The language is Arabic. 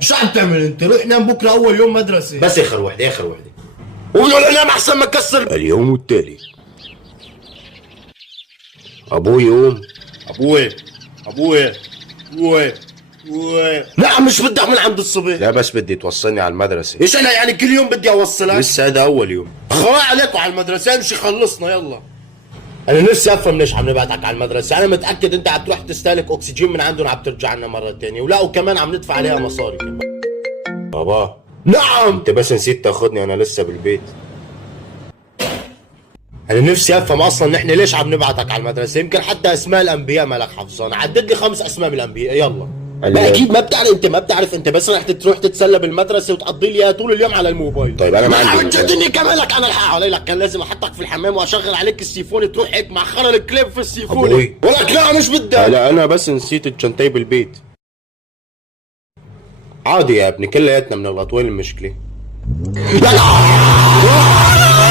شو عم تعمل انت؟ روح نام بكره اول يوم مدرسه. بس اخر وحده اخر وحده. وبدول انام احسن ما اكسر. اليوم التالي. ابوي يقوم. ابوي ابوي ابوي ابوي. لا مش بدي اعمل عند الصبح. لا بس بدي توصلني على المدرسة. ايش انا يعني كل يوم بدي اوصلك؟ لسه هذا اول يوم. خلاص عليكم على المدرسة، امشي خلصنا يلا. انا نفسي افهم ليش عم نبعتك على المدرسة، انا متأكد انت عم تروح تستهلك اكسجين من عندهم عم ترجع لنا مرة تانية، ولا وكمان عم ندفع عليها مصاري. بابا نعم. انت بس نسيت تاخدني وانا لسه بالبيت. انا نفسي افهم اصلا نحن ليش عم نبعتك على المدرسة، يمكن حتى اسماء الانبياء مالك حافظان، عدد لي 5 اسماء من الانبياء يلا. ما اكيد ما بتعرف انت، ما بتعرف انت بس رح تروح تتسلى بالمدرسه وتقضي لي اياها طول اليوم على الموبايل. طيب انا ما عندي جدني كمان لك انا الحق علي لك، كان لازم احطك في الحمام واشغل عليك السيفون تروح هيك معخر الكليب في السيفون. أبوي. ولك لا مش بدي. لا انا بس نسيت الشنطي بالبيت. عادي يا ابني كلياتنا بنغلط، وين المشكلة؟ لك